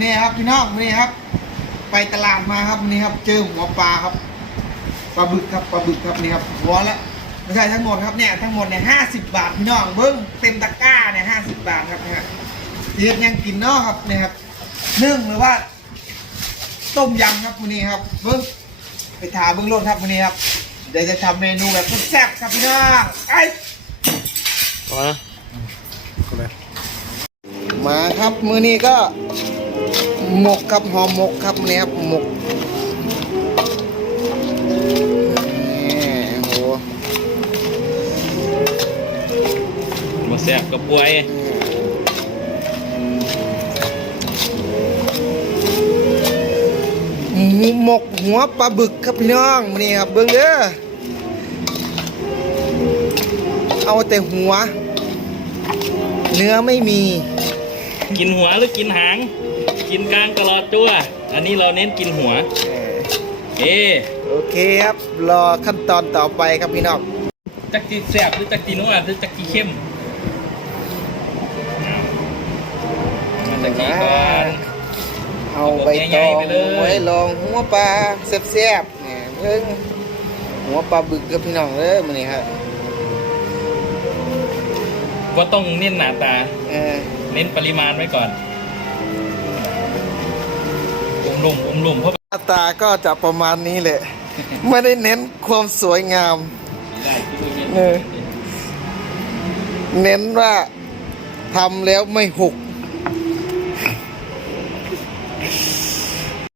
นี่ครับพี่น้องนี่ครับ ไปตลาดมาครับนี่ครับ เจอหัวปลาครับปลาบึกครับปลาบึกครับนี่ครับหัวละไม่ใช่ทั้งหมดครับเนี่ยทั้งหมดเนี่ยห้าสิบบาทพี่น้องเบิ้งเต็มตะกร้าเนี่ยห้าสิบบาทครับนะฮะเรียกยังกินเนาะครับนี่ครับนึ่งหรือว่า ต้มยำครับวันนี้ครับเบิ้งไปถาเบิ้งรถครับวันนี้ครับเดี๋ยวจะทำเมนูแบบแซ่บๆครับพี่น้องไอ้พอนะก็เลยมาครับมือนี้ก็ หมกครับห่อหมกครับมื้อนี่ครับหมกนี่โหมาแซ่บกับป่วยหมูหมกหัวปลาบึกครับพี่น้องมื้อนี้ครับเบิ่งเด้อเอาแต่หัว เนื้อไม่มี กินหัวหรือกินหาง กินกลางตลอดตัว อันนี้เราเน้นกินหัวเอ๊ะโอเคครับ รอขั้นตอนต่อไปครับพี่น้องจักจีแซ่บหรือจักจีนัวหรือจักจีเข้มเอาจักจีก่อนเอาใบตองไว้ลองหัวปลาแซ่บๆเนี่ยเพิ่งหัวปลาบึกกับพี่น้องเด้อมื้อนี้ครับก็ต้องเน้นหน้าตาเออเน้นปริมาณไว้ก่อนอม ลุ่มอมลุ่มเพราะหน้าตาก็จะประมาณนี้แหละ ไม่ได้เน้นความสวยงามเออเน้นว่าทำแล้วไม่หก